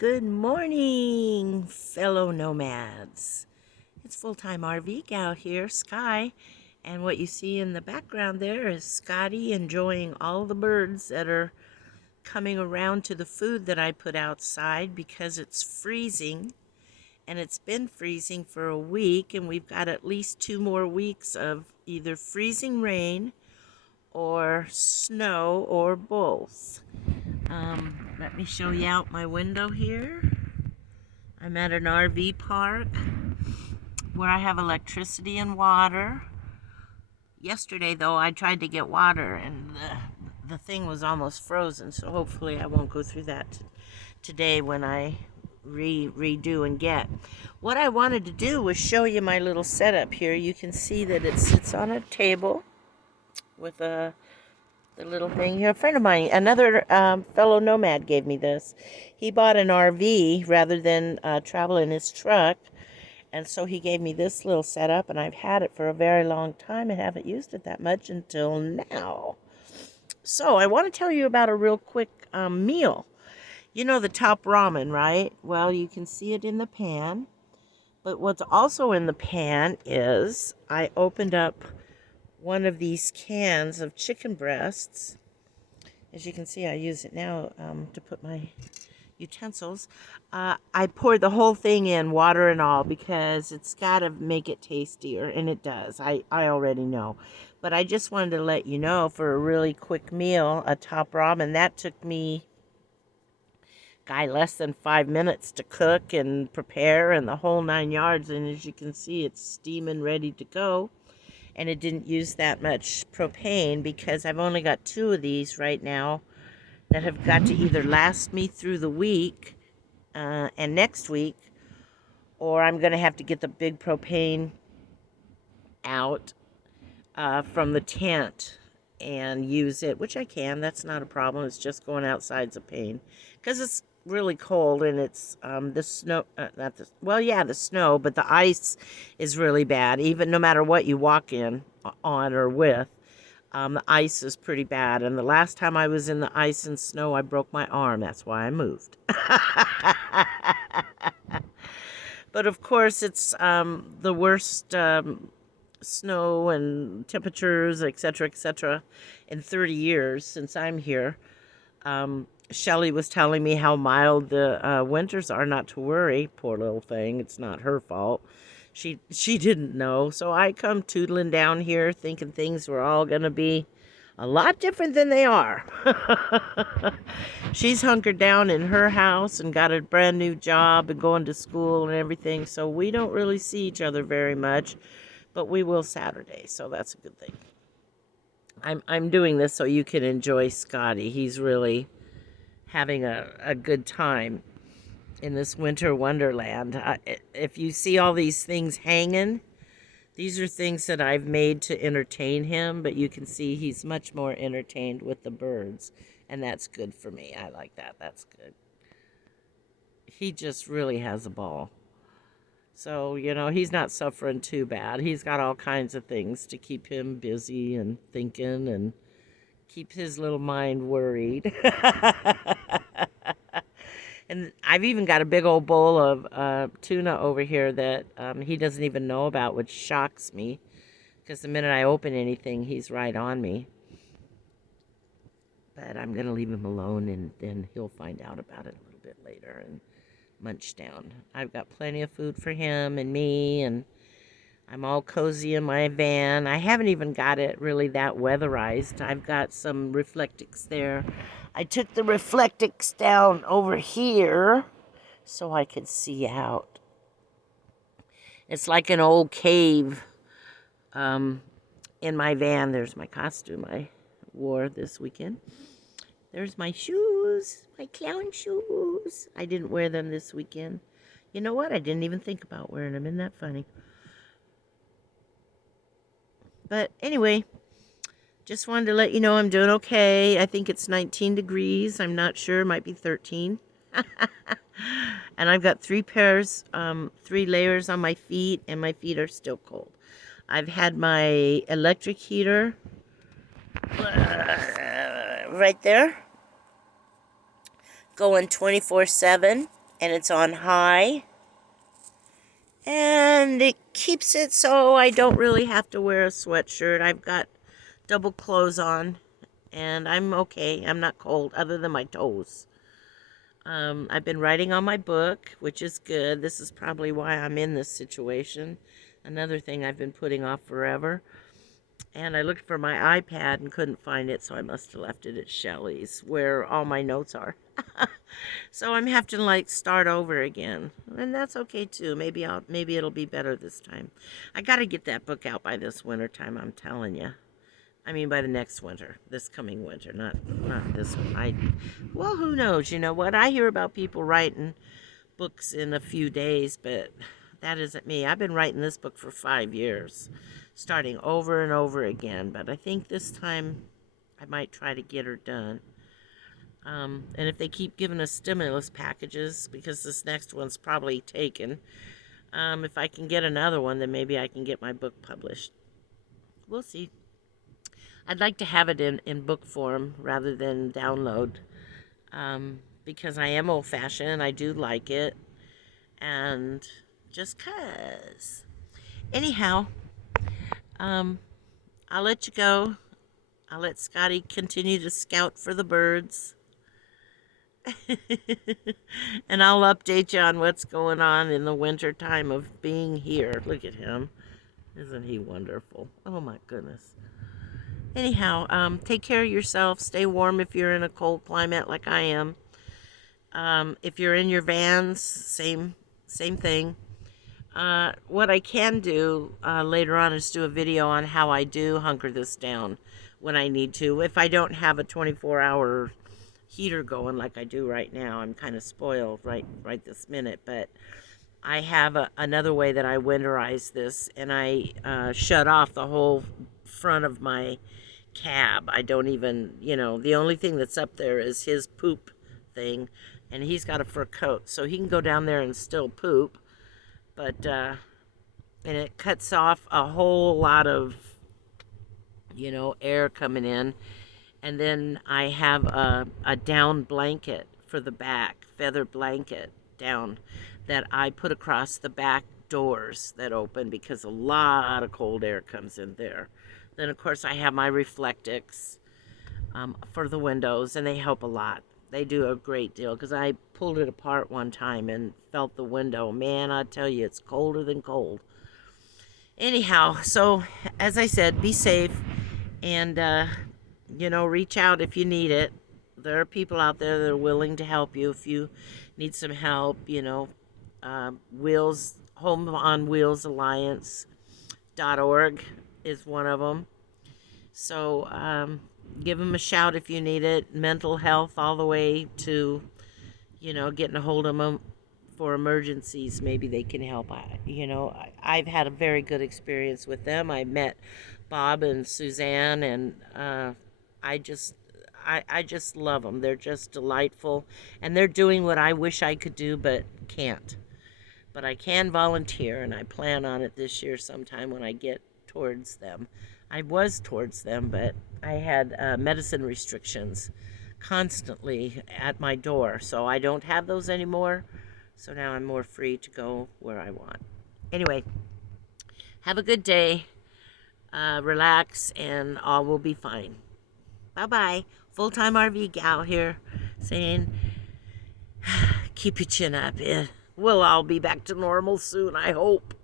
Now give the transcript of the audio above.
Good morning, fellow nomads. It's full-time RV gal here, Sky, and what you see in the background there is Scotty enjoying all the birds that are coming around to the food that I put outside because it's freezing, and it's been freezing for a week, and we've got at least 2 more weeks of either freezing rain or snow or both. Let me show you out my window here. I'm at an RV park where I have electricity and water. Yesterday, though, I tried to get water and the thing was almost frozen, so hopefully I won't go through that today when I redo and get. What I wanted to do was show you my little setup here. You can see that it sits on a table with the little thing here. A friend of mine, another fellow nomad, gave me this. He bought an RV rather than travel in his truck, and so he gave me this little setup, and I've had it for a very long time and haven't used it that much until now. So I want to tell you about a real quick meal. You know the top ramen, right? Well, you can see it in the pan, but what's also in the pan is I opened up one of these cans of chicken breasts. As you can see, I use it now to put my utensils. I poured the whole thing in, water and all, because it's got to make it tastier, and it does. I already know. But I just wanted to let you know, for a really quick meal, a top ramen, that took me, less than 5 minutes to cook and prepare and the whole 9 yards. And as you can see, it's steaming ready to go. And it didn't use that much propane because I've only got 2 of these right now that have got to either last me through the week and next week, or I'm going to have to get the big propane out from the tent and use it, which I can. That's not a problem. It's just going outside's a pain because it's really cold, and it's the snow, the snow, but the ice is really bad. Even no matter what you walk in on or with, the ice is pretty bad. And the last time I was in the ice and snow, I broke my arm. That's why I moved. But of course, it's the worst snow and temperatures, etc., in 30 years since I'm here. Shelley was telling me how mild the winters are, not to worry. Poor little thing. It's not her fault. She didn't know. So I come tootling down here thinking things were all going to be a lot different than they are. She's hunkered down in her house and got a brand new job and going to school and everything. So we don't really see each other very much, but we will Saturday. So that's a good thing. I'm doing this so you can enjoy Scotty. He's really having a good time in this winter wonderland. If you see all these things hanging, these are things that I've made to entertain him, but you can see he's much more entertained with the birds, and that's good for me. I like that. That's good. He just really has a ball. So, he's not suffering too bad. He's got all kinds of things to keep him busy and thinking and keep his little mind worried. And I've even got a big old bowl of tuna over here that he doesn't even know about, which shocks me, because the minute I open anything, he's right on me. But I'm going to leave him alone, and then he'll find out about it a little bit later and munch down. I've got plenty of food for him and me, and I'm all cozy in my van. I haven't even got it really that weatherized. I've got some reflectix there. I took the reflectix down over here so I could see out. It's like an old cave in my van. There's my costume I wore this weekend. There's my shoes, my clown shoes. I didn't wear them this weekend. You know what? I didn't even think about wearing them. Isn't that funny? But anyway, just wanted to let you know I'm doing okay. I think it's 19 degrees. I'm not sure. It might be 13. And I've got 3 layers on my feet, and my feet are still cold. I've had my electric heater right there going 24/7. and it's on high, and it keeps it so I don't really have to wear a sweatshirt. I've got double clothes on, and I'm okay. I'm not cold, other than my toes. I've been writing on my book, which is good. This is probably why I'm in this situation. Another thing I've been putting off forever. And I looked for my iPad and couldn't find it, so I must have left it at Shelley's, where all my notes are. So I'm having to like start over again, and that's okay too. Maybe it'll be better this time. I got to get that book out by this winter time. I'm telling you. I mean, by the next winter, this coming winter, not this one. Well, who knows? You know what? I hear about people writing books in a few days, but that isn't me. I've been writing this book for 5 years, starting over and over again. But I think this time I might try to get her done. And if they keep giving us stimulus packages, because this next one's probably taken, if I can get another one, then maybe I can get my book published. We'll see. I'd like to have it in book form rather than download, because I am old-fashioned. I do like it, and just 'cause. Anyhow, I'll let you go. I'll let Scotty continue to scout for the birds. And I'll update you on what's going on in the winter time of being here. Look at him. Isn't he wonderful? Oh my goodness. Anyhow, take care of yourself. Stay warm if you're in a cold climate like I am. If you're in your vans, same thing. What I can do later on is do a video on how I do hunker this down when I need to. If I don't have a 24-hour heater going like I do right now, I'm kind of spoiled right this minute. But I have another way that I winterize this, and I shut off the whole front of my cab. I don't even, the only thing that's up there is his poop thing, and he's got a fur coat, so he can go down there and still poop. But and it cuts off a whole lot of air coming in. And then I have a down blanket for the back, feather blanket down, that I put across the back doors that open, because a lot of cold air comes in there. Then of course I have my Reflectix for the windows, and they help a lot. They do a great deal, because I pulled it apart one time and felt the window. Man, I tell you, it's colder than cold. Anyhow, so as I said, be safe, and reach out if you need it. There are people out there that are willing to help you if you need some help. Wheels, Home on Wheels Alliance.org is one of them. So give them a shout if you need it. Mental health, all the way to, getting a hold of them for emergencies. Maybe they can help. I've had a very good experience with them. I met Bob and Suzanne, and I just love them. They're just delightful, and they're doing what I wish I could do but can't. But I can volunteer, and I plan on it this year sometime when I get towards them. I was towards them, but I had medicine restrictions constantly at my door, so I don't have those anymore. So now I'm more free to go where I want. Anyway, have a good day. Relax, and all will be fine. Bye-bye. Full-time RV gal here, saying, keep your chin up. We'll all be back to normal soon, I hope.